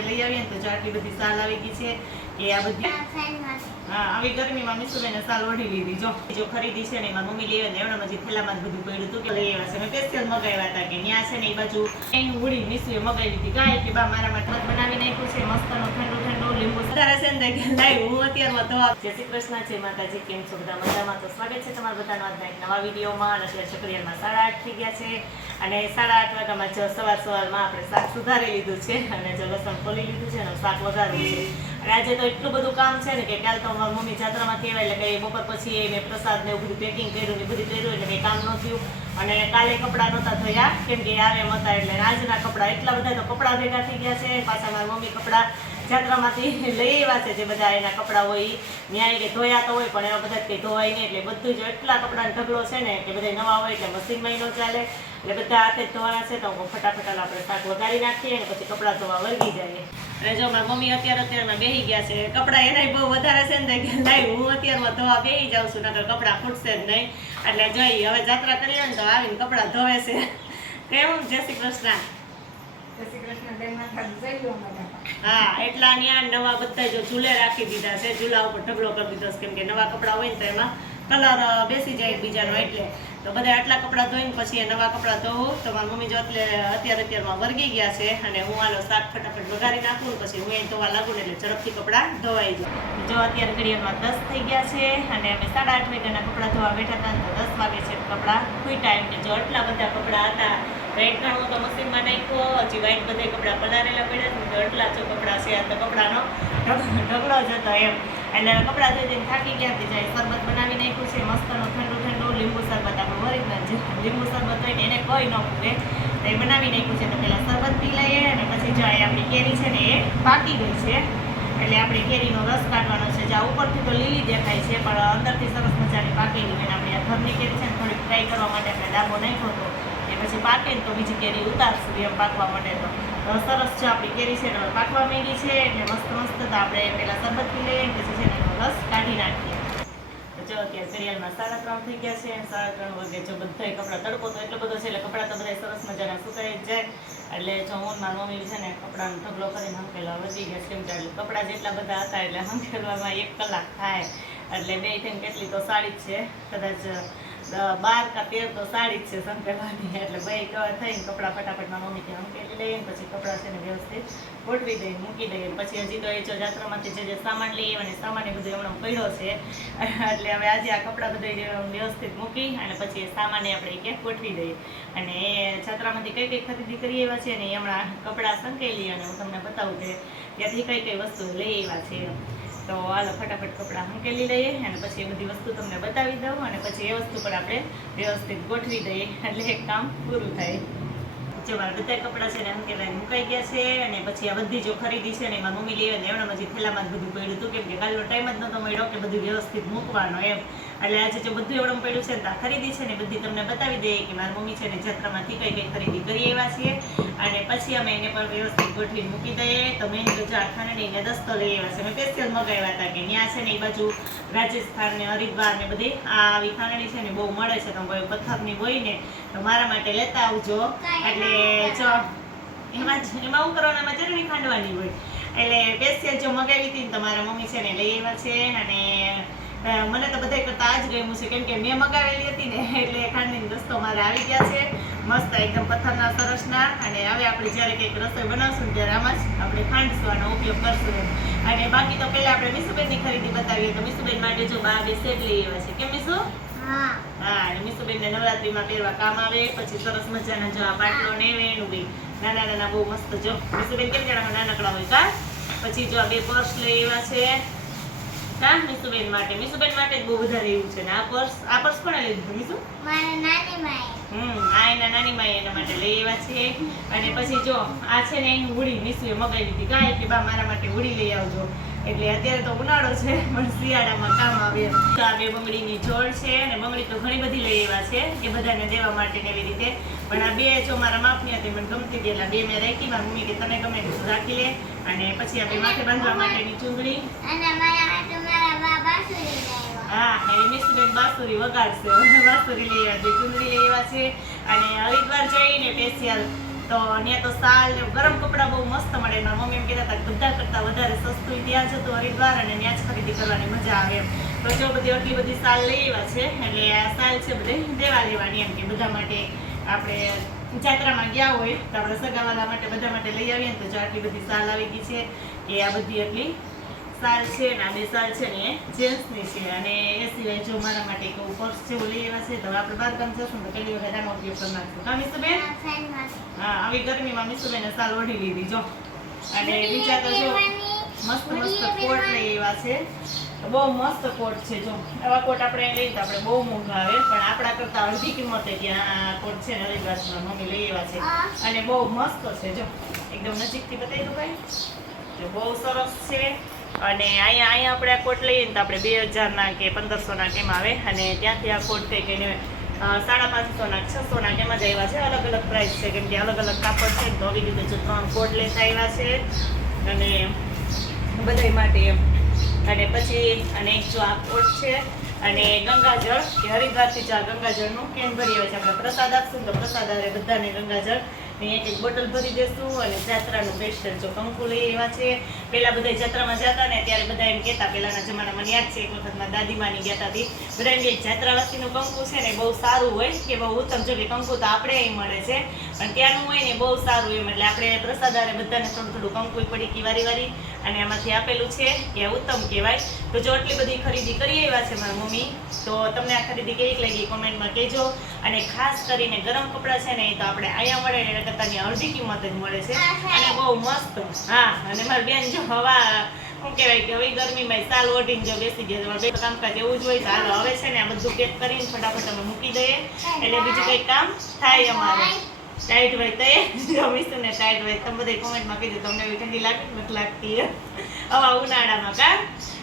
લઈ આવીએ ને તો જો આટલી બધી સાલ આવી ગઈ છે કે આ બધી હા આવી ગરમીમાં મીસુબેને સાલ ઓઢી લીધી જો ખરીદી છે ને એમાં મમ્મી લઈ આવે ને એવડામાં જે થેલામાં જ બધું પડ્યું હતું કે લઈ આવ્યા છે મેં સ્પેશિયલ મગાવ્યા હતા કે ત્યાં છે ને એ બાજુ એનું ઉડી મીસુએ મગાવી લીધી ગાય કે બા મારા માટે બનાવી નાખ્યું છે મસ્તનો ઠંડુ લીંબુ વધારે છે ને કે લાઈ હું અત્યારમાં તો જય શ્રી કૃષ્ણ છે માતાજી કેમ છો બધા મજામાં તો સ્વાગત છે તમારા બધાનો આજના એક નવા વિડીયોમાં અને અત્યારે છોકરીઓમાં 8:30 થઈ ગયા છે અને 8:30 વાગ્યામાં જો સવારમાં આપણે શાક સુધારી લીધું છે અને જો લસણ ખોલી લીધું છે અને શાક વઘારવું છે અને આજે તો એટલું બધું કામ છે ને કે કાલ તો મારી મમ્મી જાત્રામાં કહેવાય એટલે કે બપોર પછી મેં પ્રસાદ ને એવું બધું પેકિંગ કર્યું ને બધું કર્યું એટલે કંઈ કામ ન થયું અને કાલે કપડાં નહોતા ધોયા કેમ કે આવે એમ હતા એટલે આજના કપડાં એટલા બધા તો કપડાં ભેગા થઈ ગયા છે પાછા મારી મમ્મી કપડાં જાત્રામાંથી લઈ આવ્યા છે જે બધા એના કપડાં હોય ન્યાય કે ધોયા તો હોય પણ એવા બધા કંઈ ધોવાય નહીં એટલે બધું જો એટલા કપડાનો ઢગલો છે ને કે બધા નવા હોય એટલે મશીનમાં ન ચાલે એટલે બધા હાથે જ ધોવાના છે તો ફટાફટ આપણે શાક વઘારી નાખીએ અને પછી કપડાં ધોવા વળગી જાય અને જો મારી મમ્મી અત્યારમાં બેસી ગયા છે કપડાં એનાય બહુ વધારે છે ને કે લાઈ હું અત્યારમાં ધોવા બેસી જાઉં છું નકર કપડાં ખૂટશે જ નહીં એટલે જોઈ હવે જાત્રા કરીએ ને તો આવીને કપડાં ધોવે છે કેવું જય શ્રી કૃષ્ણ હા એટલા ન્યા નવા બધા જો ઝૂલે રાખી દીધા છે ઝૂલા ઉપર ઢગલો કરી દીધો છે કેમ કે નવા કપડાં હોય ને તો એમાં કલર બેસી જાય એકબીજાનો એટલે તો બધા આટલા કપડાં ધોઈને પછી એ નવા કપડાં ધોવું તો મારી મમ્મી જો અત્યારમાં વર્ગી ગયા છે અને હું આનો શાક ફટાફટ વઘારી નાખું પછી હું એ ધોવા લાગું ને એટલે ઝડપથી કપડાં ધોવાઈ જાય જો અત્યારે ઘડિયાળમાં 10 થઈ ગયા છે અને અમે 8:30 વાગ્યાના કપડાં ધોવા બેઠા હતા તો 10 વાગે છે કપડાં ખૂટ્યા એમ કે જો આટલા બધા કપડાં હતા રેડ ઘણું તો મશીનમાં નાખ્યો હજી વ્હાઈટ બધા કપડાં પલારેલા પડ્યા તો એટલા જો કપડાં છે આ તો કપડાનો ઢગલો જ હતો એમ એટલે કપડાં ધોઈ દઈને થાકી ગયા હતી જાય શરબત બનાવી નાખ્યું છે મસ્તનો ઠંડુ લીંબુ શરબત આપણું ઓરિજિનલ છે લીંબુ શરબત હોય ને એને કોઈ ન પૂરે તો એ બનાવી નાખ્યું છે તો પહેલાં શરબત પી લઈએ અને પછી જો આપણી કેરી છે ને એ પાકી ગઈ છે એટલે આપણે કેરીનો રસ કાઢવાનો છે જ્યાં ઉપરથી તો લીલી દેખાય છે પણ અંદરથી સરસ મજાની પાકેલી હોય આપણે આ ઘરની કેરી છે ને થોડીક ફ્રાય કરવા માટે આપણે ડાબો નાખ્યો હતો એ પછી પાકે ને તો બીજી કેરી ઉતારશું એમ પાકવા માટે તો સરસ છે આપણી કેરી છે ને પાકવા માંડી છે એટલે મસ્ત તો આપણે પહેલાં શરબત પી લઈએ પછી છે ને એનો રસ કાઢી નાખીએ જો અત્યારે ઘડિયાળમાં 3:30 થઈ ગયા છે 3:30 વાગે જો બધા કપડાં તડકો તો એટલો બધો છે એટલે કપડાં તો બધા સરસ મજાના સુકાઈ જ જાય એટલે જો હું મારી મમ્મી છે ને કપડાનો ઢગલો કરીને હંકેલા વધી ગયા છે કેમ કે કપડાં જેટલા બધા હતા એટલે હંકેલવામાં 1 કલાક થાય એટલે બે થઈને કેટલી તો સાડી જ છે કદાચ 12 કે 13 તો સાડી જ છે સંકેલવાની એટલે ભાઈ થઈને કપડાં ફટાફટ મારી મમ્મીથી હંકેલી લઈએ ને પછી કપડાં છે ને વ્યવસ્થિત ગોઠવી દઈએ મૂકી દઈએ પછી હજી તો એ જો જાત્રામાંથી જે સામાન લઈએ અને સામાન એ બધું હમણાં પડ્યો છે એટલે હવે આજે આ કપડાં બધા વ્યવસ્થિત મૂકી અને પછી એ સામાને આપણે ક્યાંક ગોઠવી દઈએ અને એ જાત્રામાંથી કઈ કઈ ખરીદી કરી આવ્યા છે ને એ હમણાં કપડાં સંકેલી અને હું તમને બતાવું કે ત્યાંથી કઈ કઈ વસ્તુ લઈ આવ્યા છે તો હાલો ફટાફટ કપડાં હંકેલી લઈએ અને પછી એ બધી વસ્તુ તમને બતાવી દઉં અને પછી એ વસ્તુ પર આપણે વ્યવસ્થિત ગોઠવી દઈએ એટલે એક કામ પૂરું થાય જો મારા બધા કપડાં છે ને હંકેલાઈને મુકાઈ ગયા છે અને પછી આ બધી જો ખરીદી છે ને એમાં મમ્મી લઈ આવે ને એમણામાં જે થેલામાં જ બધું પડ્યું હતું કેમ કે કાલનો ટાઈમ જ નહોતો મળ્યો કે બધું વ્યવસ્થિત મૂકવાનો એમ એટલે આજે જો બધું એવડમ પડ્યું છે ને આ ખરીદી છે ને બધી તમને બતાવી દઈએ કે મારી મમ્મી છે ને જાત્રામાંથી કઈ કઈ ખરીદી કરી આવ્યા છીએ અને પછી અમે એને પણ વ્યવસ્થિત ગોઠવી મૂકી દઈએ તો મેં જો આ ખાંડણીને દસ્તો લઈ આવ્યા છે મેં સ્પેશિયલ મગાવ્યા હતા કે ત્યાં છે ને એ બાજુ રાજસ્થાન ને હરિદ્વાર ને બધી આ આવી ખાંડણી છે ને બહુ મળે છે તો કોઈ પથ્થરની હોય ને તો મારા માટે લેતા આવજો એટલે જો એમાં શું કરવાનું એમાં ચટણી ખાંડવાની હોય એટલે સ્પેશિયલ જો મગાવી હતી ને તો મારા મમ્મી છે ને લઈ આવ્યા છે અને મને તો બધા કરતાં આ જ ગમ્યું છે કેમ કે મેં મગાવેલી હતી ને એટલે ખાંડની દસ્તો મારે આવી ગયા છે મસ્ત એકદમ પથ્થરના સરસના અને હવે આપણે જ્યારે કંઈક રસોઈ બનાવશું ને ત્યારે આમાં જ આપણે ખાંડશું આનો ઉપયોગ કરશું અને બાકી તો પહેલાં આપણે મીસુબેનની ખરીદી બતાવીએ તો મીસુબેન માટે જો 2 સેટ લઈ આવ્યા છે કેમ મીસુ હા અને મીસુબેનને નવરાત્રીમાં પહેરવા કામ આવે પછી સરસ મજાના જો આ પાટલો ને એનું બી નાના બહુ મસ્ત જો મીસુબેન કેમ જણા નાનકડા હોય કા પછી જો આ 2 પર્સ લઈ આવ્યા છે કા મીસુબેન માટે જ બહુ વધારે એવું છે ને આ પર્સ કોણે લઈ દીધું મીસુ મારા નાની માએ આ એના નાની માએ એના માટે લઈ આવ્યા છે અને પછી જો આ છે ને એની ઉડી મીસુએ મગાવી દીધી ગાય કે બા મારા માટે ઉડી લઈ આવજો એટલે અત્યારે તો ઉનાળો છે પણ શિયાળામાં કામ આવે આ 2 બંગડીની જોડ છે અને બંગડી તો ઘણી બધી લઈ આવ્યા છે એ બધાને દેવા માટે ને એવી રીતે પણ આ 2 જો મારા માપની હતી મને ગમતી હતી એટલે 2 મેં રાખી મારી મમ્મી કે તને ગમે તો રાખી લે અને પછી આપણે માથે બાંધવા માટેની ચૂંદડી અને મારા હાટુ મારા બા બાસુરી લાવ્યા હા એ મીસુબેન બાસુરી વગાડશે બાસુરી લઈ આવ્યા ચૂંદડી લઈ આવ્યા છે અને હરિદ્વાર જઈને સ્પેશિયલ તો ત્યાં તો સાલ ને ગરમ કપડાં બહુ મસ્ત મળે. મારા મમ્મી એમ કહેતા હતા કે બધા કરતાં વધારે સસ્તું ત્યાં જ હતું હરિદ્વાર, અને ત્યાં જ ખરીદી કરવાની મજા આવે એમ. તો જો બધી આટલી બધી સાલ લઈ આવ્યા છે, એટલે આ સાલ છે બધે દેવા લેવાની એમ, કે બધા માટે આપણે જાત્રામાં ગયા હોય તો આપણે સગાવાલા માટે બધા માટે લઈ આવીએ ને. તો જો આટલી બધી સાલ આવી ગઈ છે, કે આ બધી આટલી સાલ છે ને આ 2 સાલ છે ને એ જેન્ટ્સની છે. અને એ સિવાય જો મારા માટે એક પર્સ જેવું લઈ આવ્યા છે. તો હવે આપણે બહાર ગામ જશું ને તો પહેલી વખત આનો ઉપયોગ કરી નાખશું. હા મીસુબેન? હા, આવી ગરમીમાં મીસુબેને સાલ ઓઢી લીધી જો. અને બીજા તો જો મસ્ત મસ્ત કોટ લઈ આવ્યા છે. બહુ મસ્ત કોટ છે જો. આવા કોટ આપણે લઈએ તો આપણે બહુ મોંઘા આવે, પણ આપણા કરતાં અડધી કિંમતે ત્યાં કોટ છે ને હરિદ્વારમાં મમ્મી લઈ આવ્યા છે. અને બહુ મસ્ત છે જો, એકદમ નજીકથી બતાવી દો ભાઈ. જો બહુ સરસ છે. અને અહીંયા આપણે આ કોટ લઈએ ને તો આપણે 2000ના કે 1500ના કેમ આવે, અને ત્યાંથી આ કોટ કંઈક એને 550ના 600ના કેમ જ આવ્યા છે. અલગ અલગ પ્રાઇસ છે, કેમ કે અલગ અલગ કાપડ છે ને. તો આવી રીતે જો 3 કોટ લેતા આવ્યા છે, અને બધાય માટે એમ. અને પછી અને એક જો આ કોટ છે, અને ગંગાજળ, કે હરિદ્વારથી જો આ ગંગાજળનું કેન ભરી આવે છે. આપણે પ્રસાદ આપશું તો પ્રસાદ આવે બધાને ગંગાજળ ને એક બોટલ ભરી દેશું. અને જાત્રાનું સ્પેશિયલ જો કંકુ લઈ આવ્યા છે. પહેલાં બધા જાત્રામાં જતા ને ત્યારે બધા એમ કહેતા, પહેલાંના જમાનામાં યાદ છે એક વખત મારા દાદીમાની ગયા હતા બધા એમ કે જાત્રાવાસીનું કંકુ છે ને બહુ સારું હોય, કે બહુ ઉત્તમ. જો કે કંકુ તો આપણે અહીં મળે છે, પણ ત્યાંનું હોય ને બહુ સારું એમ. એટલે આપણે પ્રસાદારે બધાને થોડું થોડું કંકુ પડી કે વારી અને એમાંથી આપેલું છે કે ઉત્તમ કહેવાય. તો જો આટલી બધી ખરીદી કરી આવ્યા છે મારા મમ્મી, તો તમને આ ખરીદી કેવી લાગી કોમેન્ટમાં કહેજો. અને ખાસ કરીને ગરમ કપડાં છે ને એ તો આપણે અહીંયા મળે ને કરતાંની અડધી કિંમત જ મળે છે, અને બહુ મસ્ત. હા, અને મારી બેન જો હવા શું કહેવાય કે હવે ગરમીમાં સાલ ઓઢીને જો બેસી ગયા. તમારે બે કામકાજ એવું જ હોય. તો હાલો હવે છે ને આ બધું પેક કરીને ફટાફટ અમે મૂકી દઈએ, એટલે બીજું કંઈક કામ થાય અમારે. ટાઈટ હોય તો એ જમીશું ને ટાઈટ હોય. તમે બધા કોમેન્ટમાં કીધું તમને એવી ઠંડી લાગે નથી લાગતી આવા ઉનાળામાં કા.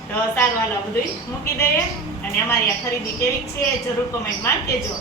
તો સારું હાલો બધું મૂકી દઈએ. અને અમારી આ ખરીદી કેવી છે જરૂર કોમેન્ટમાં કહેજો.